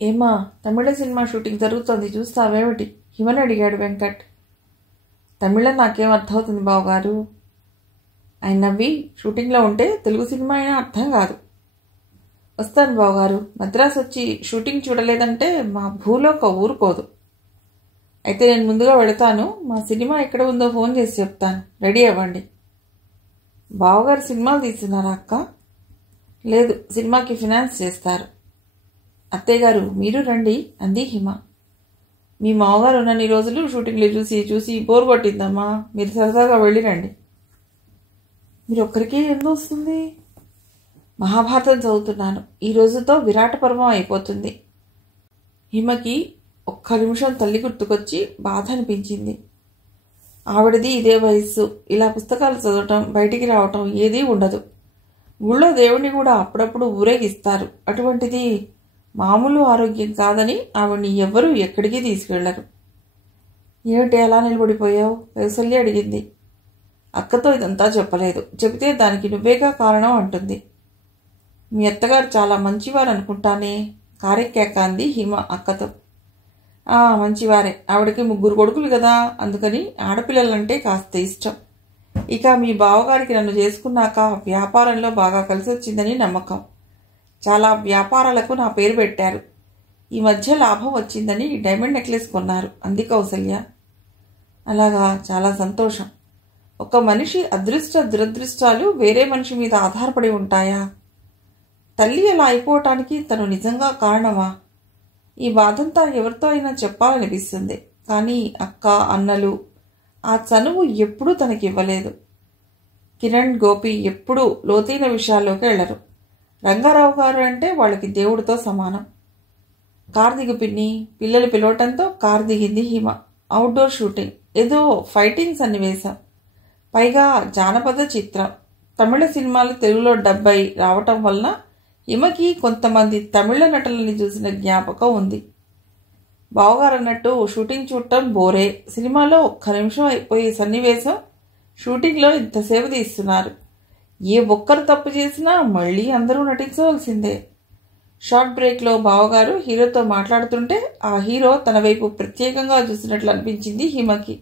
ఏమా, తమిళ cinema shooting జరుగుతోంది, చూస్తావేమిటి? హిమని అడిగాడు వెంకట్. తమిళం నాకేం అర్థమవుతుంది బావగారు? ఆయన నవ్వి, షూటింగ్లో ఉంటే తెలుగు సినిమా అయినా అర్థం కాదు. వస్తాను బావగారు. మద్రాసు వచ్చి షూటింగ్ చూడలేదంటే మా భూలోక ఊరుకోదు. అయితే నేను ముందుగా వెళతాను. మా సినిమా ఎక్కడ ఉందో ఫోన్ చేసి చెప్తాను. రెడీ అవ్వండి. బావగారు సినిమాలు తీస్తున్నారా అక్క? లేదు, సినిమాకి ఫినాన్స్ చేస్తారు. అత్తయ్య గారు మీరు రండి అంది హిమ. మీ మావగారు ఉన్నన్ని రోజులు షూటింగ్లు చూసి చూసి బోర్ కొట్టిందమ్మా. మీరు సరదాగా వెళ్ళి రండి. మీరు ఒక్కరికే ఎందుకు వస్తుంది? మహాభారతం చదువుతున్నాను. ఈ రోజుతో విరాట పర్వం అయిపోతుంది. హిమకి ఒక్క నిమిషం తల్లి గుర్తుకొచ్చి బాధ అనిపించింది. ఆవిడది ఇదే వయస్సు. ఇలా పుస్తకాలు చదవటం, బయటికి రావటం ఏదీ ఉండదు. ఊళ్ళో దేవుణ్ణి కూడా అప్పుడప్పుడు ఊరేగిస్తారు. అటువంటిది మామూలు ఆరోగ్యం కాదని ఆవిడ్ని ఎవ్వరూ ఎక్కడికి తీసుకెళ్లరు. ఏమిటి అలా నిలబడిపోయావు? కౌసల్య అడిగింది. అక్కతో ఇదంతా చెప్పలేదు. చెబితే దానికి నువ్వేగా కారణం అంటుంది. మీ అత్తగారు చాలా మంచివారు అనుకుంటానే, కారెక్కాక అంది హిమ అక్కతో. మంచివారే. ఆవిడకి 3 కొడుకులు కదా, అందుకని ఆడపిల్లలంటే కాస్త ఇష్టం. ఇక మీ బావగారికి నన్ను చేసుకున్నాక వ్యాపారంలో బాగా కలిసి వచ్చిందని నమ్మకం. చాలా వ్యాపారాలకు నా పేరు పెట్టారు. ఈ మధ్య లాభం వచ్చిందని డైమండ్ నెక్లెస్ కొన్నారు అంది కౌసల్య. అలాగా, చాలా సంతోషం. ఒక మనిషి అదృష్ట దురదృష్టాలు వేరే మనిషి మీద ఆధారపడి ఉంటాయా? తల్లి అలా అయిపోవటానికి తను నిజంగా కారణమా? ఈ బాధంతా ఎవరితో అయినా చెప్పాలనిపిస్తుంది. కానీ అక్క, అన్నలు ఆ చనువు ఎప్పుడూ తనకివ్వలేదు. కిరణ్, గోపి ఎప్పుడూ లోతైన విషయాల్లోకి వెళ్లరు. రంగారావు గారు అంటే వాళ్ళకి దేవుడితో సమానం. కార్ దిగు పిన్ని. పిల్లలు పిలవటంతో కార్ దిగింది హిమ. Outdoor shooting. ఏదో ఫైటింగ్ సన్నివేశం. పైగా జానపద చిత్రం. తమిళ సినిమాలు తెలుగులో డబ్ అయి రావటం వలన హిమకి కొంతమంది తమిళ నటులని చూసిన జ్ఞాపకం ఉంది. బావగారు అన్నట్టు షూటింగ్ చూడటం బోరే. సినిమాలో ఒక్క నిమిషం అయిపోయే సన్నివేశం షూటింగ్లో ఇంతసేపు తీస్తున్నారు. ఏ ఒక్కరు తప్పు చేసినా మళ్ళీ అందరూ నటించవలసిందే. షార్ట్ బ్రేక్లో బావగారు హీరోతో మాట్లాడుతుంటే ఆ హీరో తన వైపు ప్రత్యేకంగా చూసినట్లు అనిపించింది హిమకి.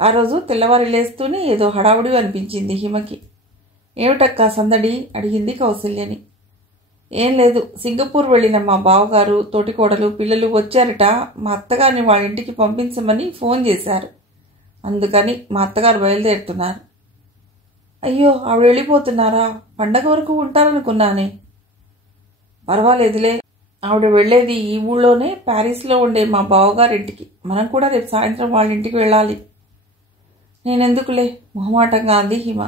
ఆ రోజు తెల్లవారి లేస్తూనే ఏదో హడావుడి అనిపించింది హిమకి. ఏమిటక్కా సందడి? అడిగింది కౌసల్యని. ఏం లేదు, సింగపూర్ వెళ్ళిన మా బావగారు, తోటికోడలు, పిల్లలు వచ్చారట. మా అత్తగారిని వాళ్ళ ఇంటికి పంపించమని ఫోన్ చేశారు. అందుకని మా అత్తగారు బయలుదేరుతున్నారు. అయ్యో, ఆవిడ వెళ్ళిపోతున్నారా? పండగ వరకు ఉంటారనుకున్నానే. పర్వాలేదులే. ఆవిడ వెళ్లేది ఈ ఊళ్ళోనే, ప్యారిస్లో ఉండే మా బావగారింటికి. మనం కూడా రేపు సాయంత్రం వాళ్ళ ఇంటికి వెళ్ళాలి. నేనెందుకులే, మొహమాటంగా అంది హిమ.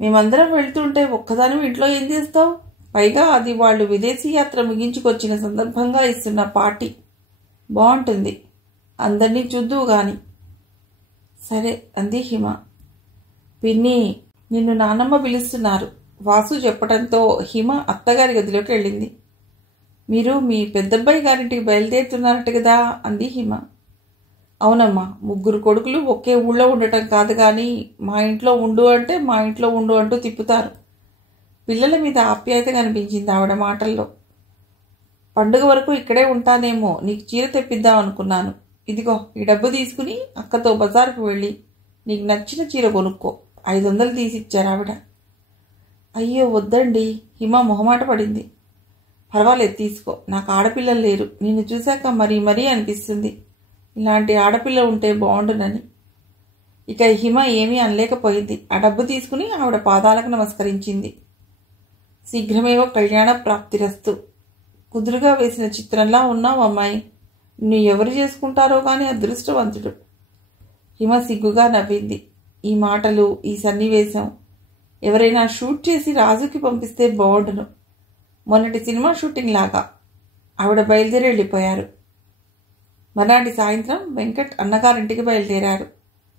మేమందరం వెళ్తుంటే ఒక్కదాని ఇంట్లో ఏం చేస్తావు? పైగా అది వాళ్ళు విదేశీ యాత్ర ముగించుకొచ్చిన సందర్భంగా ఇస్తున్న పార్టీ. బాగుంటుంది. అందరినీ చూద్దువు గాని. సరే అంది హిమ. పిన్ని, నిన్ను నానమ్మ పిలుస్తున్నారు. వాసు చెప్పడంతో హిమ అత్తగారి గదిలోకి వెళ్ళింది. మీరు మీ పెద్దబ్బాయి గారింటికి బయలుదేరుతున్నారట కదా అంది హిమ. అవునమ్మా, 3 కొడుకులు ఒకే ఊళ్ళో ఉండటం కాదు కానీ మా ఇంట్లో ఉండు అంటే మా ఇంట్లో ఉండు అంటూ తిప్పుతారు. పిల్లల మీద ఆప్యాయతగా అనిపించింది ఆవిడ మాటల్లో. పండుగ వరకు ఇక్కడే ఉంటానేమో, నీకు చీర తెప్పిద్దాం అనుకున్నాను. ఇదిగో ఈ డబ్బు తీసుకుని అక్కతో బజారుకు వెళ్ళి నీకు నచ్చిన చీర కొనుక్కో. 500 తీసిచ్చారు ఆవిడ. అయ్యో వద్దండి, హిమ మొహమాట పడింది. పర్వాలేదు, తీసుకో. నాకు ఆడపిల్లలు లేరు. నిన్ను చూశాక మరీ అనిపిస్తుంది ఇలాంటి ఆడపిల్ల ఉంటే బాగుండునని. ఇక హిమ ఏమీ అనలేకపోయింది. ఆ డబ్బు తీసుకుని ఆవిడ పాదాలకు నమస్కరించింది. శీఘ్రమేవో కళ్యాణ ప్రాప్తిరస్తు. కుదురుగా వేసిన చిత్రంలా ఉన్నావు అమ్మాయి. నిన్ను ఎవరు చేసుకుంటారో కానీ అదృష్టవంతుడు. హిమ సిగ్గుగా నవ్వింది. ఈ మాటలు, ఈ సన్నివేశం ఎవరైనా షూట్ చేసి రాజుకి పంపిస్తే బాగుండును. మొన్నటి సినిమా షూటింగ్ లాగా. ఆవిడ బయలుదేరి వెళ్ళిపోయారు. మర్నాటి సాయంత్రం వెంకట్ అన్నగారింటికి బయలుదేరారు.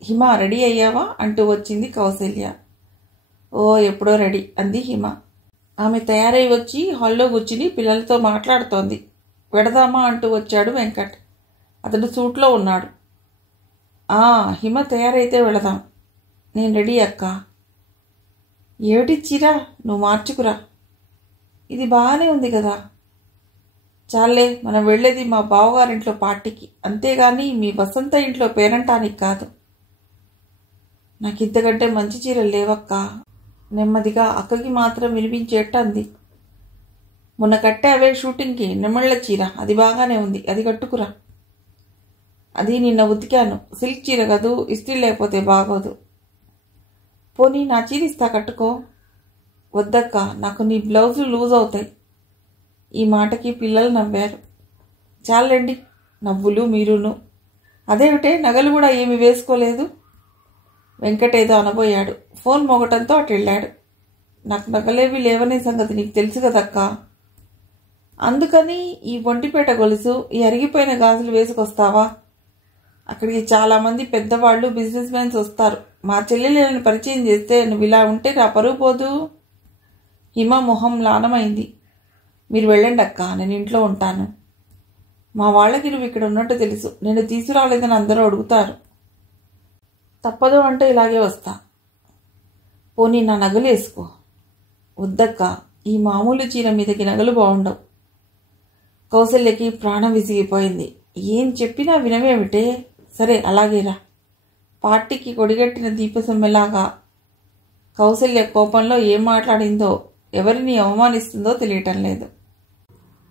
హిమ, రెడీ అయ్యావా అంటూ వచ్చింది కౌసల్య. ఓ, ఎప్పుడో రెడీ అంది హిమ. ఆమె తయారై వచ్చి హాల్లో కూర్చుని పిల్లలతో మాట్లాడుతోంది. వెడదామా అంటూ వచ్చాడు వెంకట్. అతడు సూట్లో ఉన్నాడు. హిమ తయారైతే వెళదాం. నేను రెడీ అక్క. ఏమిటిచ్చిరా? నువ్వు మార్చుకురా. ఇది బాగానే ఉంది కదా. చాలే, మనం వెళ్ళేది మా బావగారింట్లో పార్టీకి, అంతేగాని మీ వసంత ఇంట్లో పేరంటానికి కాదు. నాకు ఇంతకంటే మంచి చీరలు లేవక్క. నెమ్మదిగా అక్కకి మాత్రం వినిపించేట్టు అంది. మొన్న కట్టావే షూటింగ్కి నెమళ్ళ చీర, అది బాగానే ఉంది, అది కట్టుకురా. అది నిన్న ఉతికాను, సిల్క్ చీర కదూ, ఇస్త్రీ లేకపోతే బాగోదు. పోనీ నా చీర ఇస్తా, కట్టుకో. వద్దక్క, నాకు నీ బ్లౌజులు లూజ్ అవుతాయి. ఈ మాటకి పిల్లలు నవ్వారు. చాలండి నవ్వులు మీరును. అదేమిటే, నగలు కూడా ఏమి వేసుకోలేదు? వెంకటేదో అనబోయాడు. ఫోన్ మోగటంతో అటు వెళ్ళాడు. నాకు నగలేవి లేవనే సంగతి నీకు తెలుసు కదక్కా. అందుకని ఈ ఒంటిపేట గొలుసు, ఈ అరిగిపోయిన గాజులు వేసుకొస్తావా? అక్కడికి చాలామంది పెద్దవాళ్ళు, బిజినెస్ మ్యాన్స్ వస్తారు. మా చెల్లెలను పరిచయం చేస్తే నువ్వు ఇలా ఉంటే నా పరువు పోదు. హిమ మొహం లానమైంది. మీరు వెళ్ళండి అక్క, నేను ఇంట్లో ఉంటాను. మా వాళ్ళకి నువ్వు ఇక్కడ ఉన్నట్టు తెలుసు. నేను తీసుకురాలేదని అందరూ అడుగుతారు. తప్పదు అంటే ఇలాగే వస్తా. పోనీ నా నగలు వేసుకో. వద్దక్క, ఈ మామూలు చీర మీదకి నగలు బాగుండవు. కౌసల్యకి ప్రాణం విసిగిపోయింది. ఏం చెప్పినా వినవేమిటే? సరే అలాగేరా. పార్టీకి కొడిగట్టిన దీపసమ్మెలాగా కౌసల్య కోపంలో ఏం మాట్లాడిందో, ఎవరిని అవమానిస్తుందో తెలియటం లేదు.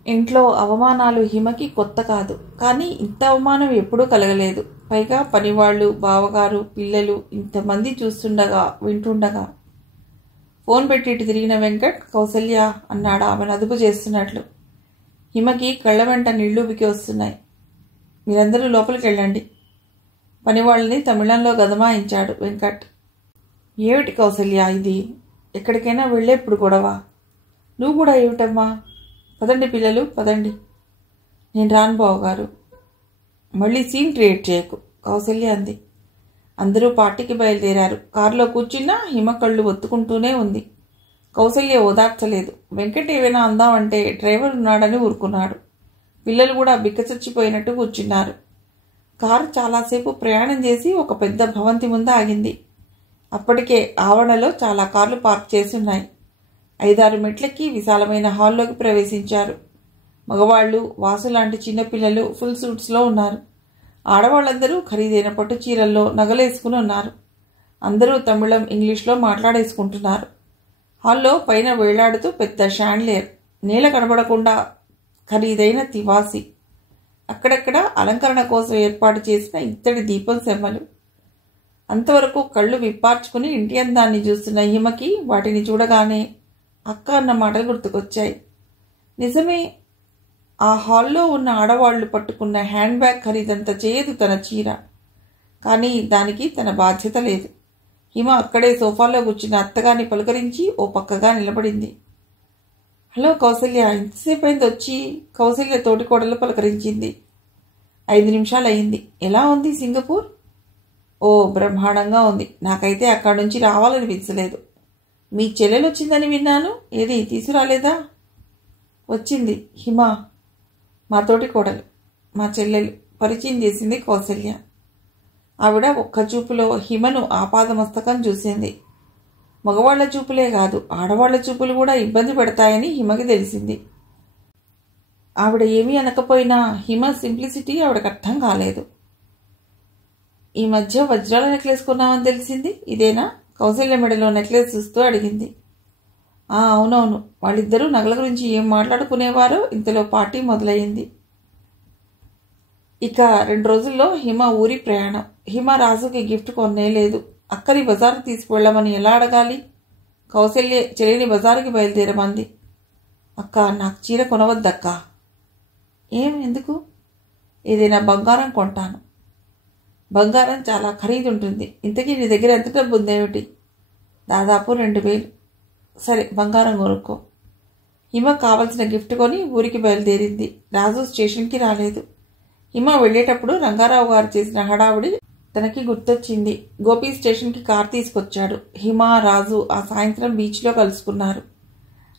ఇంట్లో అవమానాలు హిమకి కొత్త కాదు, కానీ ఇంత అవమానం ఎప్పుడూ కలగలేదు. పైగా పనివాళ్ళు, బావగారు, పిల్లలు ఇంతమంది చూస్తుండగా, వింటుండగా. ఫోన్ పెట్టి ఇటు తిరిగిన వెంకట్, కౌసల్య అన్నాడు ఆమెను అదుపు చేస్తున్నట్లు. హిమకి కళ్ళ వెంట నీళ్లుబికి వస్తున్నాయి. మీరందరూ లోపలికి వెళ్ళండి. పనివాళ్ళని తమిళంలో గదమాయించాడు వెంకట్. ఏమిటి కౌసల్య ఇది? ఎక్కడికైనా వెళ్ళేప్పుడు గొడవ? నువ్వు కూడా ఏమిటమ్మా? పదండి పిల్లలు, పదండి. నేను రాను బావగారు. మళ్ళీ సీన్ క్రియేట్ చేయకు, కౌసల్య అంది. అందరూ పార్టీకి బయలుదేరారు. కారులో కూర్చున్నా హిమ కళ్ళు ఒత్తుకుంటూనే ఉంది. కౌసల్య ఓదార్చలేదు. వెంకట్ ఏమైనా అందామంటే డ్రైవర్ ఉన్నాడని ఊరుకున్నాడు. పిల్లలు కూడా బిక్కచచ్చిపోయినట్టు కూర్చున్నారు. కారు చాలాసేపు ప్రయాణం చేసి ఒక పెద్ద భవంతి ముందు ఆగింది. అప్పటికే ఆవరణలో చాలా కార్లు పార్క్ చేసి ఉన్నాయి. 5-6 మెట్లెక్కి విశాలమైన హాల్లోకి ప్రవేశించారు. మగవాళ్లు, వాసు లాంటి చిన్నపిల్లలు ఫుల్ సూట్స్లో ఉన్నారు. ఆడవాళ్ళందరూ ఖరీదైన పట్టు చీరల్లో నగలేసుకుని ఉన్నారు. అందరూ తమిళం, ఇంగ్లీష్లో మాట్లాడేసుకుంటున్నారు. హాల్లో పైన వేలాడుతూ పెద్ద షాండ్లియర్, నేల కనబడకుండా ఖరీదైన తివాసి, అక్కడక్కడ అలంకరణ కోసం ఏర్పాటు చేసిన ఇత్తడి దీపం సెమ్మలు. అంతవరకు కళ్ళు విప్పార్చుకుని ఇంటి అందాన్ని చూస్తున్న హిమకి వాటిని చూడగానే అక్క అన్న మాటలు గుర్తుకొచ్చాయి. నిజమే, ఆ హాల్లో ఉన్న ఆడవాళ్లు పట్టుకున్న హ్యాండ్ బ్యాగ్ ఖరీదంత చేయదు తన చీర. కానీ దానికి తన బాధ్యత లేదు. హిమ అక్కడే సోఫాలో కూర్చున్న అత్తగారిని పలుకరించి ఓ పక్కగా నిలబడింది. హలో కౌసల్య, ఇంతసేపు అయింది వచ్చి? కౌసల్య తోటికోడలు పలకరించింది. 5 నిమిషాలు అయింది. ఎలా ఉంది సింగపూర్? ఓ బ్రహ్మాండంగా ఉంది. నాకైతే అక్కడి నుంచి రావాలనిపించలేదు. మీ చెల్లెలు వచ్చిందని విన్నాను, ఏది తీసుకురాలేదా? వచ్చింది హిమ, మా తోటి కోడలు, మా చెల్లెలు, పరిచయం చేసింది కౌసల్య. ఆవిడ ఒక్క చూపులో హిమను ఆపాదమస్తకం చూసింది. మగవాళ్ల చూపులే కాదు, ఆడవాళ్ల చూపులు కూడా ఇబ్బంది పెడతాయని హిమకి తెలిసింది. ఆవిడ ఏమీ అనకపోయినా హిమ సింప్లిసిటీ ఆవిడకు అర్థం కాలేదు. ఈ మధ్య వజ్రాల నెక్లెస్ కొన్నామని తెలిసింది, ఇదేనా? కౌసల్య మెడలో నెక్లెస్ చూస్తూ అడిగింది. అవునవును. వాళ్ళిద్దరూ నగల గురించి ఏం మాట్లాడుకునేవారో ఇంతలో పార్టీ మొదలయ్యింది. ఇక 2 రోజుల్లో హిమ ఊరి ప్రయాణం. హిమ రాజుకి గిఫ్ట్ కొనేలేదు. అక్కని బజారు తీసుకువెళ్ళమని ఎలా అడగాలి? కౌసల్య చెల్లిని బజారుకి బయలుదేరమంది. అక్క, నాకు చీర కొనవద్దక్క. ఎందుకు? ఏదైనా బంగారం కొంటాను. బంగారం చాలా ఖరీదుంటుంది. ఇంతకీ నీ దగ్గర ఎంత డబ్బు ఉందేమిటి? దాదాపు 2000. సరే, బంగారం కొనుక్కో. హిమ కావలసిన గిఫ్ట్ కొని ఊరికి బయలుదేరింది. రాజు స్టేషన్కి రాలేదు. హిమ వెళ్ళేటప్పుడు రంగారావు గారు చేసిన హడావుడి తనకి గుర్తొచ్చింది. గోపి స్టేషన్కి కారు తీసుకొచ్చాడు. హిమ, రాజు ఆ సాయంత్రం బీచ్లో కలుసుకున్నారు.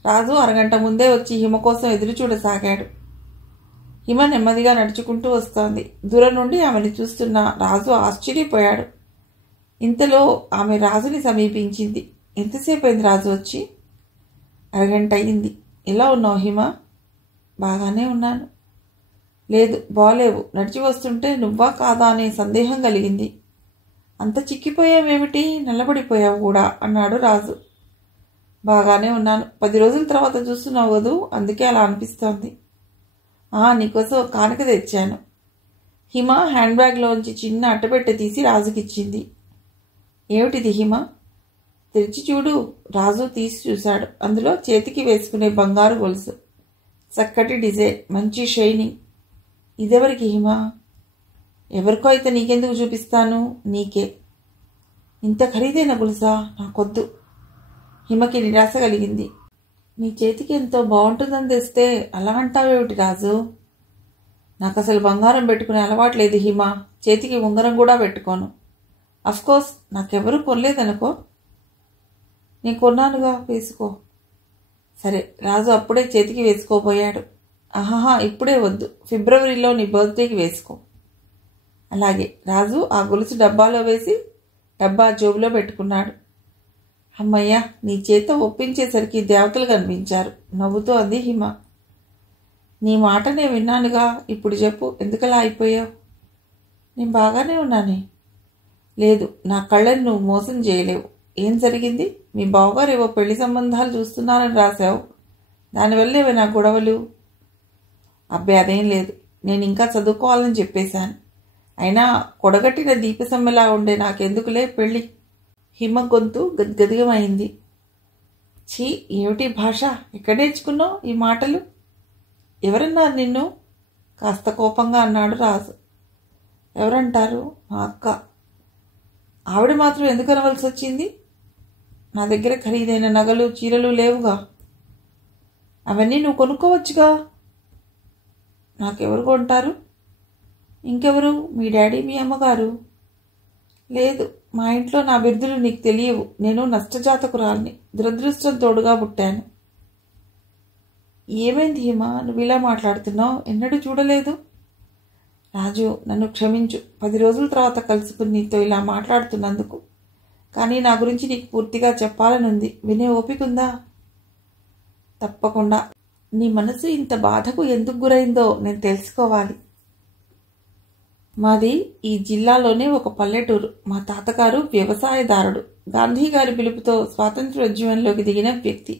రాజు అరగంట ముందే వచ్చి హిమ కోసం ఎదురు చూడసాగాడు. హిమ నెమ్మదిగా నడుచుకుంటూ వస్తోంది. దూరం నుండి ఆమెను చూస్తున్న రాజు ఆశ్చర్యపోయాడు. ఇంతలో ఆమె రాజుని సమీపించింది. ఎంతసేపు అయింది రాజు వచ్చి? అరగంట అయింది. ఎలా ఉన్నావు హిమ? బాగానే ఉన్నాను. లేదు, బాలేవు. నడిచి వస్తుంటే నువ్వా కాదా అనే సందేహం కలిగింది. అంత చిక్కిపోయావేమిటి, నిలబడిపోయావు కూడా అన్నాడు రాజు. బాగానే ఉన్నాను. 10 రోజుల తర్వాత చూస్తున్నావు కదూ, అందుకే అలా అనిపిస్తోంది. నీకోసం కానుక తెచ్చాను. హిమ హ్యాండ్ బ్యాగ్లోంచి చిన్న అట్టపెట్టె తీసి రాజుకిచ్చింది. ఏమిటిది హిమ? తెరిచి చూడు. రాజు తీసి చూశాడు. అందులో చేతికి వేసుకునే బంగారు గొలుసు. చక్కటి డిజైన్, మంచి షైనింగ్. ఇదెవరికి హిమ? ఎవరికో అయితే నీకెందుకు చూపిస్తాను? నీకే. ఇంత ఖరీదైన గొలుసా? నాకొద్దు. హిమకి నిరాశ కలిగింది. నీ చేతికి ఎంతో బాగుంటుందని తెస్తే అలా అంటావేమిటి రాజు? నాకు అసలు బంగారం పెట్టుకునే అలవాటు లేదు హిమ. చేతికి ఉంగరం కూడా పెట్టుకోను. అఫ్కోర్స్ నాకెవరూ కొనలేదనుకో. నేను కొన్నానుగా, వేసుకో. సరే. రాజు అప్పుడే చేతికి వేసుకోబోయాడు. ఇప్పుడే వద్దు, ఫిబ్రవరిలో నీ బర్త్డేకి వేసుకో. అలాగే. రాజు ఆ గొలుసు డబ్బాలో వేసి డబ్బా జోబులో పెట్టుకున్నాడు. అమ్మయ్య, నీ చేత ఒప్పించేసరికి దేవతలు కనిపించారు, నవ్వుతూ అంది హిమ. నీ మాట నేను విన్నానుగా. ఇప్పుడు చెప్పు, ఎందుకలా అయిపోయావు? నేను బాగానే ఉన్నానే. లేదు, నా కళ్ళని నువ్వు మోసం చేయలేవు. ఏం జరిగింది? మీ బావగారు ఏవో పెళ్లి సంబంధాలు చూస్తున్నారని రాశావు. దానివల్ల ఏవైనా గొడవలు? అబ్బాయి అదేం లేదు. నేను ఇంకా చదువుకోవాలని చెప్పేశాను. అయినా కొడగట్టిన దీపసమ్మెలా ఉండే నాకెందుకులే పెళ్ళి. హిమ గొంతు గద్గదిగమైంది. ఛీ, ఏమిటి భాష? ఎక్కడ నేర్చుకున్నావు ఈ మాటలు? ఎవరన్నారు నిన్ను? కాస్త కోపంగా అన్నాడు రాజు. ఎవరంటారు? మా అక్క. ఆవిడ మాత్రం ఎందుకు అనవలసి వచ్చింది? నా దగ్గర ఖరీదైన నగలు, చీరలు లేవుగా. అవన్నీ నువ్వు కొనుక్కోవచ్చుగా. నాకెవరు కొంటారు? ఇంకెవరు? మీ డాడీ, మీ అమ్మగారు. లేదు, మా ఇంట్లో నా బిరుదులు నీకు తెలియవు. నేను నష్టజాతకురాల్ని, దురదృష్టం తోడుగా పుట్టాను. ఏమైంది హిమ, నువ్వు ఇలా మాట్లాడుతున్నావు? ఎన్నడూ చూడలేదు. రాజు, నన్ను క్షమించు. 10 రోజుల తర్వాత కలుసుకుని నీతో ఇలా మాట్లాడుతున్నందుకు. కానీ నా గురించి నీకు పూర్తిగా చెప్పాలనుంది. వినే ఓపికందా? తప్పకుండా. నీ మనసు ఇంత బాధకు ఎందుకు గురైందో నేను తెలుసుకోవాలి. మాది ఈ జిల్లాలోనే ఒక పల్లెటూరు. మా తాతగారు వ్యవసాయదారుడు. గాంధీ గారి పిలుపుతో స్వాతంత్ర్యోద్యమంలోకి దిగిన వ్యక్తి.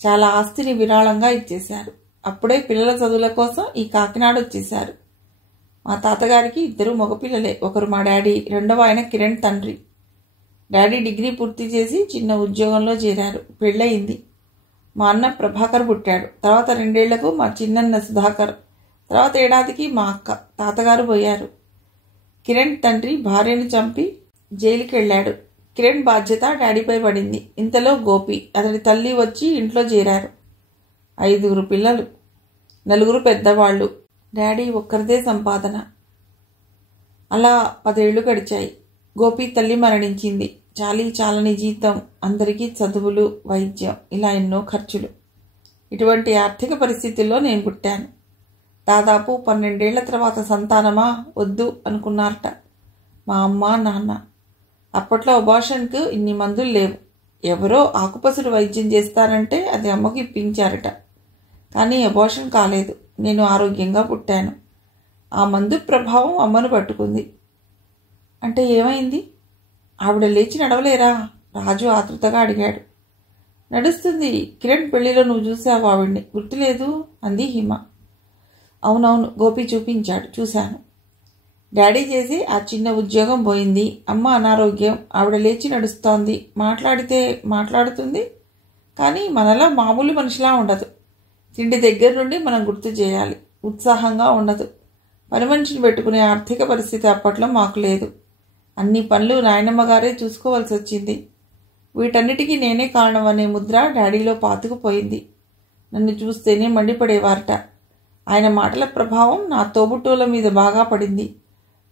చాలా ఆస్తిని విరాళంగా ఇచ్చేశారు. అప్పుడే పిల్లల చదువుల కోసం ఈ కాకినాడ వచ్చేశారు. మా తాతగారికి 2 మగపిల్లలే. ఒకరు మా డాడీ, రెండవ ఆయన కిరణ్ తండ్రి. డాడీ డిగ్రీ పూర్తి చేసి చిన్న ఉద్యోగంలో చేరారు. పెళ్ళయింది. మా అన్న ప్రభాకర్ పుట్టాడు. తర్వాత 2 ఏళ్లకు మా చిన్నన్న సుధాకర్. తర్వాత ఏడాదికి మా అక్క. తాతగారు పోయారు. కిరణ్ తండ్రి భార్యను చంపి జైలుకి వెళ్ళాడు. కిరణ్ బాధ్యత డాడీపై పడింది. ఇంతలో గోపి, అతడి తల్లి వచ్చి ఇంట్లో చేరారు. 5 పిల్లలు, 4 పెద్దవాళ్ళు. డాడీ ఒక్కరిదే సంపాదన. అలా 10 ఏళ్లు గడిచాయి. గోపి తల్లి మరణించింది. చాలని జీతం, అందరికీ చదువులు, వైద్యం, ఇలా ఎన్నో ఖర్చులు. ఇటువంటి ఆర్థిక పరిస్థితుల్లో నేను పుట్టాను. దాదాపు 12 ఏళ్ల తర్వాత సంతానమా వద్దు అనుకున్నారట మా అమ్మ, నాన్న. అప్పట్లో అబార్షన్కు ఇన్ని మందులు లేవు. ఎవరో ఆకుపసురు వైద్యం చేస్తారంటే అది అమ్మకు ఇప్పించారట. కానీ అబార్షన్ కాలేదు. నేను ఆరోగ్యంగా పుట్టాను. ఆ మందు ప్రభావం అమ్మను పట్టుకుంది. అంటే ఏమైంది? ఆవిడ లేచి నడవలేరా? రాజు ఆతృతగా అడిగాడు. నడుస్తుంది. కిరణ్ పెళ్లిలో నువ్వు చూసావు ఆవిడ్ని, గుర్తులేదు అంది హిమ. అవునవును, గోపి చూపించాడు, చూశాను. డాడీ చేసి ఆ చిన్న ఉద్యోగం పోయింది. అమ్మ అనారోగ్యం. ఆవిడ లేచి నడుస్తోంది. మాట్లాడితే మాట్లాడుతుంది. కానీ మనలా మామూలు మనిషిలా ఉండదు. తిండి దగ్గర నుండి మనం గుర్తు చేయాలి. ఉత్సాహంగా ఉండదు. పని మనిషిని పెట్టుకునే ఆర్థిక పరిస్థితి అప్పట్లో మాకు లేదు. అన్ని పనులు నాయనమ్మ గారే చూసుకోవాల్సి వచ్చింది. వీటన్నిటికీ నేనే కారణం అనే ముద్ర డాడీలో పాతుకుపోయింది. నన్ను చూస్తేనే మండిపడేవారట. ఆయన మాటల ప్రభావం నా తోబుట్టువుల మీద బాగా పడింది.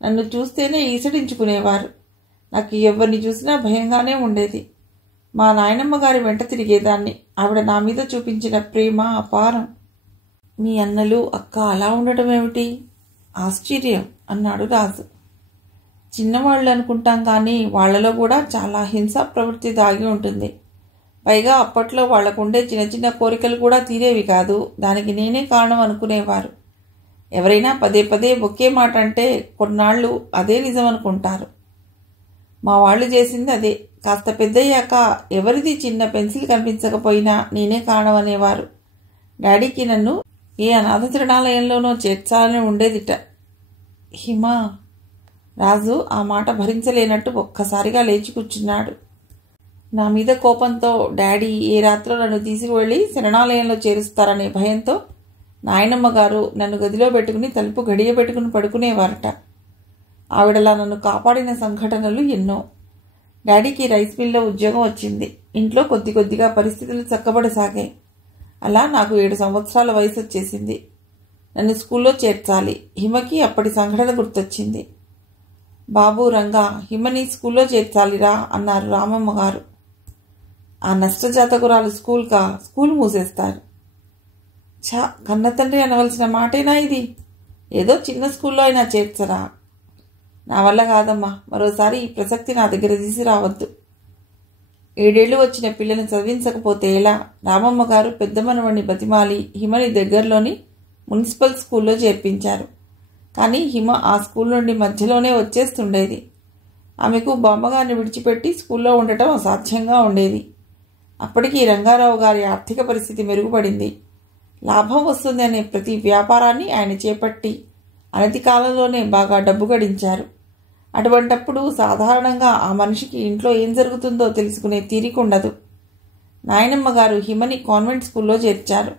నన్ను చూస్తేనే ఈసడించుకునేవారు. నాకు ఎవరిని చూసినా భయంగానే ఉండేది. మా నాయనమ్మ గారి వెంట తిరిగేదాన్ని. ఆవిడ నా మీద చూపించిన ప్రేమ అపారం. మీ అన్నలు, అక్క అలా ఉండటం ఏమిటి? ఆశ్చర్యం అన్నాడు రాజు. చిన్నవాళ్ళు అనుకుంటాం కానీ వాళ్లలో కూడా చాలా హింసా ప్రవృత్తి దాగి ఉంటుంది. పైగా అప్పట్లో వాళ్లకుండే చిన్న చిన్న కోరికలు కూడా తీరేవి కాదు. దానికి నేనే కారణం అనుకునేవారు. ఎవరైనా పదే పదే ఒకే మాట అంటే కొన్నాళ్ళు అదే నిజం అనుకుంటారు. మా వాళ్ళు చేసింది అదే. కాస్త పెద్దయ్యాక ఎవరిది చిన్న పెన్సిల్ కనిపించకపోయినా నేనే కారణం అనేవారు. డాడీకి నన్ను ఏ అనాథ శరణాలయంలోనో చేర్చాలని ఉండేదిట. హిమా. రాజు ఆ మాట భరించలేనట్టు ఒక్కసారిగా లేచి కూర్చున్నాడు. నా మీద కోపంతో డాడీ ఏ రాత్రో నన్ను తీసుకువెళ్ళి శరణాలయంలో చేరుస్తారనే భయంతో నాయనమ్మ గారు నన్ను గదిలో పెట్టుకుని తలుపు గడియ పెట్టుకుని పడుకునేవారట. ఆవిడలా నన్ను కాపాడిన సంఘటనలు ఎన్నో. డాడీకి రైస్ మిల్లో ఉద్యోగం వచ్చింది. ఇంట్లో కొద్ది కొద్దిగా పరిస్థితులు చక్కబడసాగాయి. అలా నాకు 7 సంవత్సరాల వయసు వచ్చేసింది. నన్ను స్కూల్లో చేర్చాలి. హిమకి అప్పటి సంఘటన గుర్తొచ్చింది. బాబు, రంగా, హిమని స్కూల్లో చేర్చాలిరా అన్నారు రామమ్మ గారు. ఆ నష్టజాతకురాలు స్కూల్ మూసేస్తారు. కన్నతండ్రి అనవలసిన మాటేనా ఇది? ఏదో చిన్న స్కూల్లో అయినా చేర్చరా? నా వల్ల కాదమ్మా. మరోసారి ఈ ప్రసక్తి నా దగ్గర తీసుకురావద్దు. 7 ఏళ్లు వచ్చిన పిల్లని చదివించకపోతే ఎలా? రామమ్మ గారు పెద్ద మనవణ్ణి బతిమాలి హిమని దగ్గరలోని మున్సిపల్ స్కూల్లో చేర్పించారు. కానీ హిమ ఆ స్కూల్ నుండి మధ్యలోనే వచ్చేస్తుండేది. ఆమెకు బామ్మగారిని విడిచిపెట్టి స్కూల్లో ఉండటం అసాధ్యంగా ఉండేది. అప్పటికి రంగారావు గారి ఆర్థిక పరిస్థితి మెరుగుపడింది. లాభం వస్తుంది అనే ప్రతి వ్యాపారాన్ని ఆయన చేపట్టి అనతి కాలంలోనే బాగా డబ్బు గడించారు. అటువంటప్పుడు సాధారణంగా ఆ మనిషికి ఇంట్లో ఏం జరుగుతుందో తెలుసుకునే తీరిక ఉండదు. నాయనమ్మ గారు హిమని కాన్వెంట్ స్కూల్లో చేర్చారు.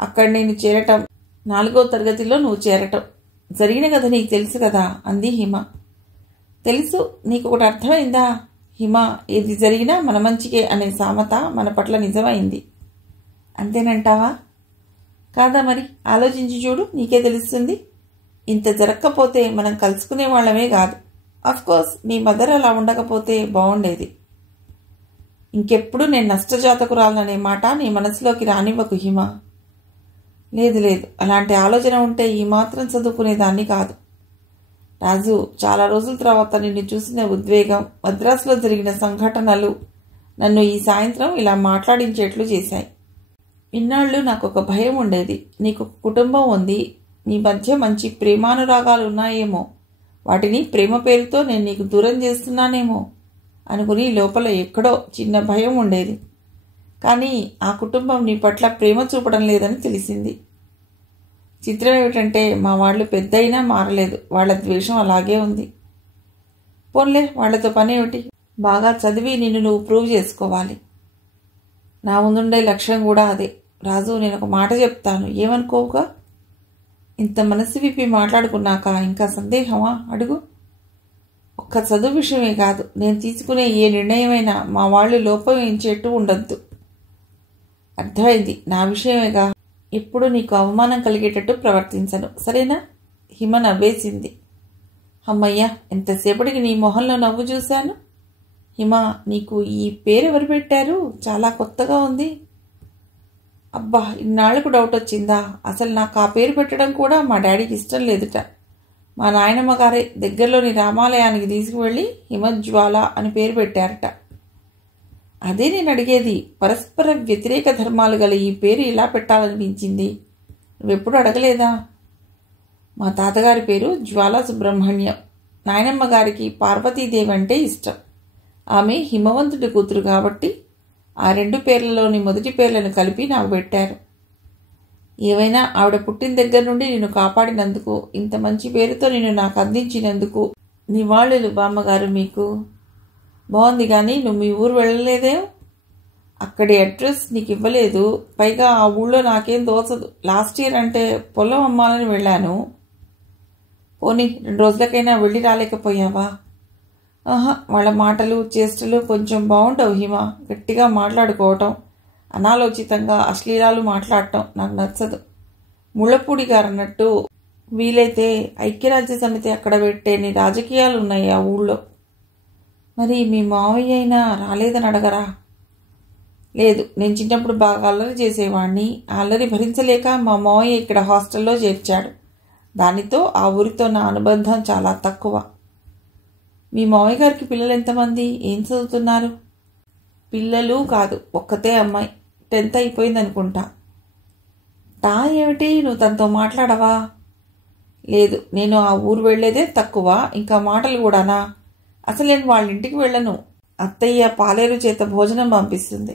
అక్కడ నేను చేరటం, 4వ తరగతిలో నువ్వు చేరటం. జరిగిన కథ నీకు తెలుసు కదా అంది హిమ. తెలుసు. నీకు ఒకటి అర్థమైందా? హిమ, ఏది జరిగినా మన మంచికే అనే సామెత మన పట్ల నిజమైంది. అంతేనంటావా? కాదా మరి? ఆలోచించి చూడు, నీకే తెలుస్తుంది. ఇంత జరగకపోతే మనం కలుసుకునే వాళ్ళమే కాదు. అఫ్కోర్స్ మీ మదర్ అలా ఉండకపోతే బాగుండేది. ఇంకెప్పుడు నేను నష్టజాతకురాలనే మాట నీ మనసులోకి రానివ్వకు హిమ. లేదు లేదు, అలాంటి ఆలోచన ఉంటే ఈ మాత్రం చదువుకునేదాన్ని కాదు. రాజు, చాలా రోజుల తర్వాత నిన్ను చూసిన ఉద్వేగం, మద్రాసులో జరిగిన సంఘటనలు నన్ను ఈ సాయంత్రం ఇలా మాట్లాడించేట్లు చేశాయి. ఇన్నాళ్ళు నాకు ఒక భయం ఉండేది. నీకు కుటుంబం ఉంది, నీ మధ్య మంచి ప్రేమానురాగాలు ఉన్నాయేమో, వాటిని ప్రేమ పేరుతో నేను నీకు దూరం చేస్తున్నానేమో అనుకుని లోపల ఎక్కడో చిన్న భయం ఉండేది. కానీ ఆ కుటుంబం నీ పట్ల ప్రేమ చూపడం లేదని తెలిసింది. చిత్రం ఏమిటంటే మా వాళ్ళు పెద్దయినా మారలేదు. వాళ్ళ ద్వేషం అలాగే ఉంది. పోన్లే, వాళ్లతో పనేమిటి? బాగా చదివి నిన్ను నువ్వు ప్రూవ్ చేసుకోవాలి. నా ముందుండే లక్ష్యం కూడా అదే. రాజు, నేను ఒక మాట చెప్తాను, ఏమనుకోవుగా? ఇంత మనసు విప్పి మాట్లాడుకున్నాక ఇంకా సందేహమా? అడుగు. ఒక్క చదువు విషయమే కాదు, నేను తీసుకునే ఏ నిర్ణయమైనా మా వాళ్ళు లోపం ఎంచేట్టు ఉండొద్దు. అర్థమైంది. నా విషయమేగా, ఎప్పుడు నీకు అవమానం కలిగేటట్టు ప్రవర్తించను, సరేనా? హిమ నవ్వేసింది. అమ్మయ్య, ఎంతసేపటికి నీ మొహంలో నవ్వు చూశాను. హిమ, నీకు ఈ పేరు ఎవరు పెట్టారు? చాలా కొత్తగా ఉంది. అబ్బా, ఇన్నాళ్లకు డౌట్ వచ్చిందా? అసలు నాకు ఆ పేరు పెట్టడం కూడా మా డాడీకి ఇష్టం లేదుట. మా నాయనమ్మ గారే దగ్గరలోని రామాలయానికి తీసుకువెళ్ళి హిమజ్వాల అని పేరు పెట్టారట. అదే నేను అడిగేది. పరస్పర వ్యతిరేక ధర్మాలు గల ఈ పేరు ఇలా పెట్టాలనిపించింది. నువ్వెప్పుడు అడగలేదా? మా తాతగారి పేరు జ్వాలా సుబ్రహ్మణ్యం. నాయనమ్మ గారికి పార్వతీదేవి అంటే ఇష్టం. ఆమె హిమవంతుడి కూతురు కాబట్టి ఆ 2 పేర్లలోని మొదటి పేర్లను కలిపి నాకు పెట్టారు. ఏవైనా ఆవిడ పుట్టిన దగ్గర నుండి నిన్ను కాపాడినందుకు, ఇంత మంచి పేరుతో నిన్ను నాకు అందించినందుకు నివాళులు బామ్మగారు మీకు. బాగుంది, కానీ నువ్వు మీ ఊరు వెళ్ళలేదేం? అక్కడి అడ్రస్ నీకు ఇవ్వలేదు. పైగా ఆ ఊళ్ళో నాకేం దోచదు. లాస్ట్ ఇయర్ అంటే పొలం అమ్మాలని వెళ్ళాను. పోనీ 2 రోజులకైనా వెళ్ళి రాలేకపోయావా? ఆహా, వాళ్ళ మాటలు చేష్టలు కొంచెం బాగుండవు హిమ. గట్టిగా మాట్లాడుకోవటం, అనాలోచితంగా అశ్లీలాలు మాట్లాడటం నాకు నచ్చదు. ముళ్ళపూడి గారు అన్నట్టు వీలైతే ఐక్యరాజ్య సమితి అక్కడ పెట్టేని రాజకీయాలు ఉన్నాయి ఆ ఊళ్ళో. మరి మీ మావయ్య అయినా రాలేదని అడగరా? లేదు, నేను చిన్నప్పుడు బాగా అల్లరి చేసేవాణ్ణి. ఆ అల్లరి భరించలేక మా మావయ్య ఇక్కడ హాస్టల్లో చేర్చాడు. దానితో ఆ ఊరితో నా అనుబంధం చాలా తక్కువ. మీ మావయ్య గారికి పిల్లలు ఎంతమంది? ఏం చదువుతున్నారు? పిల్లలు కాదు, ఒక్కతే అమ్మాయి. 10th అయిపోయింది అనుకుంటా. ఏమిటి, నువ్వు తనతో మాట్లాడవా? లేదు, నేను ఆ ఊరు వెళ్లేదే తక్కువ, ఇంకా మాటలు కూడానా? అసలు నేను వాళ్ళ ఇంటికి వెళ్ళను. అత్తయ్య పాలేరు చేత భోజనం పంపిస్తుంది.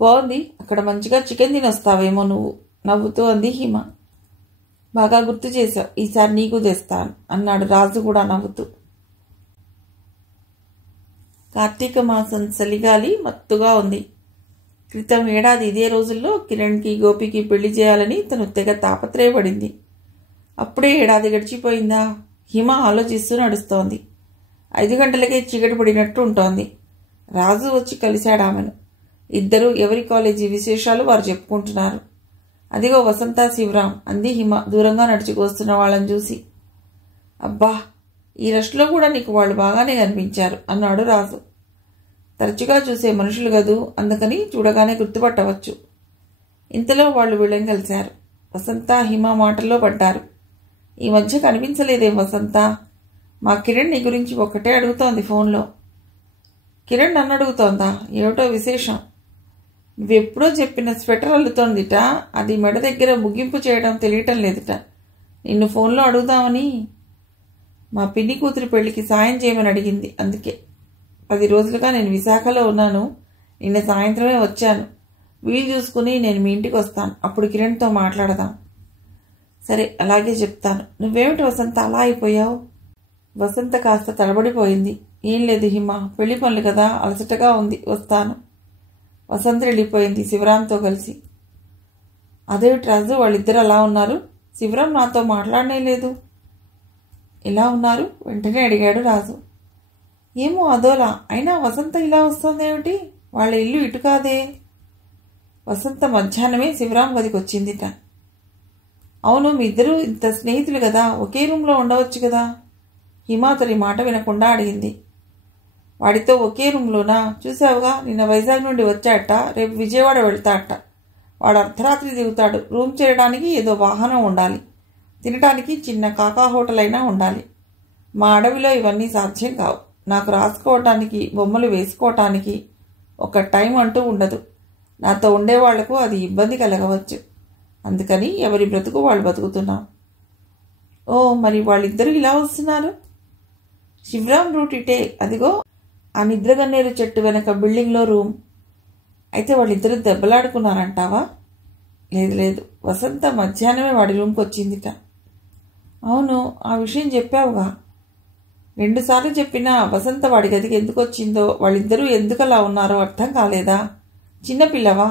బాగుంది, అక్కడ మంచిగా చికెన్ తినొస్తావేమో నువ్వు, నవ్వుతూ అంది హిమ. బాగా గుర్తు చేశావు, ఈసారి నీకు తెస్తాను అన్నాడు రాజు కూడా నవ్వుతూ. కార్తీక మాసం చలిగాలి మత్తుగా ఉంది. క్రితం ఏడాది ఇదే రోజుల్లో కిరణ్కి గోపికి పెళ్లి చేయాలని తను తెగ తాపత్రయపడింది. అప్పుడే ఏడాది గడిచిపోయిందా? హిమ ఆలోచిస్తూ నడుస్తోంది. 5 గంటలకే చీకటి పడినట్టు ఉంటోంది. రాజు వచ్చి కలిశాడు ఆమెను. ఇద్దరూ ఎవరి కాలేజీ విశేషాలు వారు చెప్పుకుంటున్నారు. అదిగో వసంత, శివరాం అంది హిమ దూరంగా నడుచుకొస్తున్న వాళ్ళని చూసి. అబ్బా, ఈ రష్లో కూడా నీకు వాళ్ళు బాగానే కనిపించారు అన్నాడు రాజు. తరచుగా చూసే మనుషులు గదు, అందుకని చూడగానే గుర్తుపట్టవచ్చు. ఇంతలో వాళ్ళు వీళ్ళని కలిశారు. వసంత, హిమ మాటల్లో పడ్డారు. ఈ మధ్య కనిపించలేదేం వసంత? మా కిరణ్ నీ గురించి ఒక్కటే అడుగుతోంది ఫోన్లో. కిరణ్ నన్ను అడుగుతోందా? ఏమిటో విశేషం. నువ్వెప్పుడో చెప్పిన స్వెటర్ అల్లుతోందిట, అది మెడ దగ్గర ముగింపు చేయడం తెలియటం లేదుట. నిన్ను ఫోన్లో అడుగుదామని. మా పిన్ని కూతురి పెళ్లికి సాయం చేయమని అడిగింది, అందుకే. 10 రోజులుగా నేను విశాఖలో ఉన్నాను. నిన్న సాయంత్రమే వచ్చాను. వీలు చూసుకుని నేను మీ ఇంటికి వస్తాను, అప్పుడు కిరణ్తో మాట్లాడదాం. సరే, అలాగే చెప్తాను. నువ్వేమిటి వసంత అలా అయిపోయావు? వసంత కాస్త తడబడిపోయింది. ఏం లేదు హిమ, పెళ్లి పనులు కదా, అలసటగా ఉంది, వస్తాను. వసంత వెళ్ళిపోయింది శివరాంతో కలిసి. అదేమిటి రాజు, వాళ్ళిద్దరు అలా ఉన్నారు? శివరాం నాతో మాట్లాడనే లేదు. ఎలా ఉన్నారు? వెంటనే అడిగాడు రాజు. ఏమో అదోలా. అయినా వసంత ఇలా వస్తోందేమిటి? వాళ్ళ ఇల్లు ఇటు కాదే. వసంత మధ్యాహ్నమే శివరాం గదికి వచ్చిందిట. అవును, మీ ఇద్దరూ ఇంత స్నేహితులు కదా, ఒకే రూమ్లో ఉండవచ్చు కదా? హిమాతలి మాట వినకుండా అడిగింది. వాడితో ఒకే రూమ్లోనా? చూసావుగా, నిన్న వైజాగ్ నుండి వచ్చాట, రేపు విజయవాడ వెళ్తాట. వాడు అర్ధరాత్రి దిగుతాడు. రూమ్ చేరడానికి ఏదో వాహనం ఉండాలి, తినటానికి చిన్న కాకా హోటల్ అయినా ఉండాలి. మా అడవిలో ఇవన్నీ సాధ్యం కావు. నాకు రాసుకోవటానికి, బొమ్మలు వేసుకోవటానికి ఒక టైం అంటూ ఉండదు. నాతో ఉండేవాళ్లకు అది ఇబ్బంది కలగవచ్చు. అందుకని ఎవరి బ్రతుకు వాళ్ళు బతుకుతున్నాం. ఓ, మరి వాళ్ళిద్దరూ ఇలా వస్తున్నారు? శివరాం రూట్ ఇటే, అదిగో ఆ నిద్రగన్నేరు చెట్టు వెనక బిల్డింగ్లో రూమ్. అయితే వాళ్ళిద్దరూ దెబ్బలాడుకున్నారంటావా? లేదు లేదు, వసంత మధ్యాహ్నమే వాడి రూమ్కి వచ్చిందిట. అవును, ఆ విషయం చెప్పావుగా. 2 సార్లు చెప్పినా వసంత వాడి గదికి ఎందుకు వచ్చిందో, వాళ్ళిద్దరూ ఎందుకలా ఉన్నారో అర్థం కాలేదా? చిన్నపిల్లవా?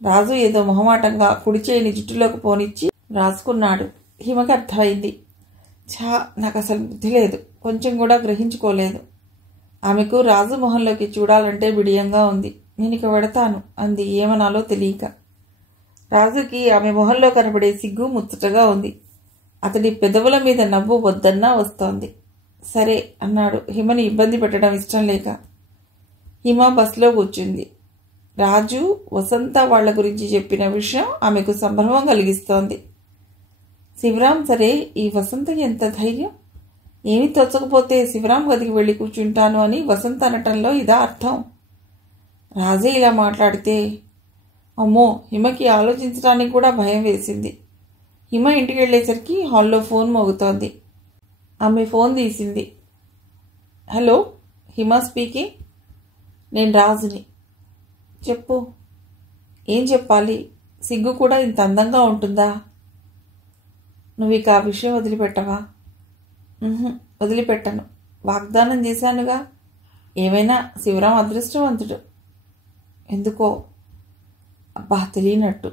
రాజు ఏదో మొహమాటంగా కుడి చేయిని జుట్టులోకి పోనిచ్చి రాసుకున్నాడు. హిమకి అర్థమైంది. ఛా, నాకు అసలు బుద్ధి లేదు, కొంచెం కూడా గ్రహించుకోలేదు. ఆమెకు రాజు మొహంలోకి చూడాలంటే బిడియంగా ఉంది. నేను ఇక వెడతాను అంది, ఏమనాలో తెలియక. రాజుకి ఆమె మొహంలో కనబడే సిగ్గు ముచ్చటగా ఉంది. అతడి పెదవుల మీద నవ్వు వద్దన్నా వస్తోంది. సరే అన్నాడు, హిమని ఇబ్బంది పెట్టడం ఇష్టం లేక. హిమ బస్లో కూర్చుంది. రాజు వసంత వాళ్ల గురించి చెప్పిన విషయం ఆమెకు సంభ్రమం కలిగిస్తోంది. శివరాం సరే, ఈ వసంత ఎంత ధైర్యం! ఏమీ తోచకపోతే శివరాం గదికి వెళ్ళి కూర్చుంటాను అని వసంత అనటంలో ఇదా అర్థం? రాజే ఇలా మాట్లాడితే, అమ్మో, హిమకి ఆలోచించడానికి కూడా భయం వేసింది. హిమ ఇంటికి వెళ్ళేసరికి హాల్లో ఫోన్ మోగుతోంది. ఆమె ఫోన్ తీసింది. హలో, హిమ స్పీకింగ్. నేను రాజుని. చెప్పు. ఏం చెప్పాలి? సిగ్గు కూడా ఇంత అందంగా ఉంటుందా? నువ్వు ఇక ఆ విషయం వదిలిపెట్టవా? వదిలిపెట్టను, వాగ్దానం చేశానుగా. ఏమైనా శివరాం అదృష్టవంతుడు. ఎందుకో అబ్బా తెలియనట్టు.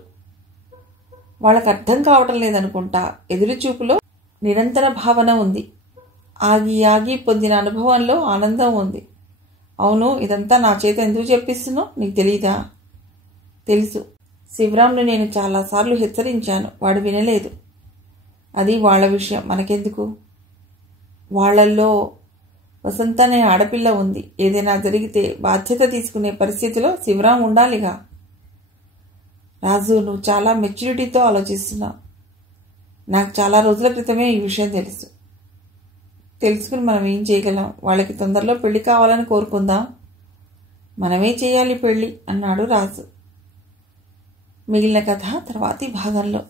వాళ్ళకి అర్థం కావటం లేదనుకుంటా. ఎదురుచూపులో నిరంతర భావన ఉంది. ఆగి ఆగి పొందిన అనుభవంలో ఆనందం ఉంది. అవును, ఇదంతా నా చేత ఎందుకు చెప్పిస్తున్నావు? నీకు తెలీదా? తెలుసు. శివరాంను నేను చాలాసార్లు హెచ్చరించాను, వాడు వినలేదు. అది వాళ్ళ విషయం, మనకెందుకు? వాళ్లల్లో వసంత అనే ఆడపిల్ల ఉంది. ఏదైనా జరిగితే బాధ్యత తీసుకునే పరిస్థితిలో శివరాం ఉండాలిగా. రాజు, నువ్వు చాలా మెచ్యూరిటీతో ఆలోచిస్తున్నావు. నాకు చాలా రోజుల క్రితమే ఈ విషయం తెలుసు. తెలుసుకుని మనం ఏం చేయగలం? వాళ్ళకి తొందరలో పెళ్లి కావాలని కోరుకుందాం. మనమే చేయాలి పెళ్లి అన్నాడు రాజు. మిగిలిన కథ తర్వాతి భాగంలో.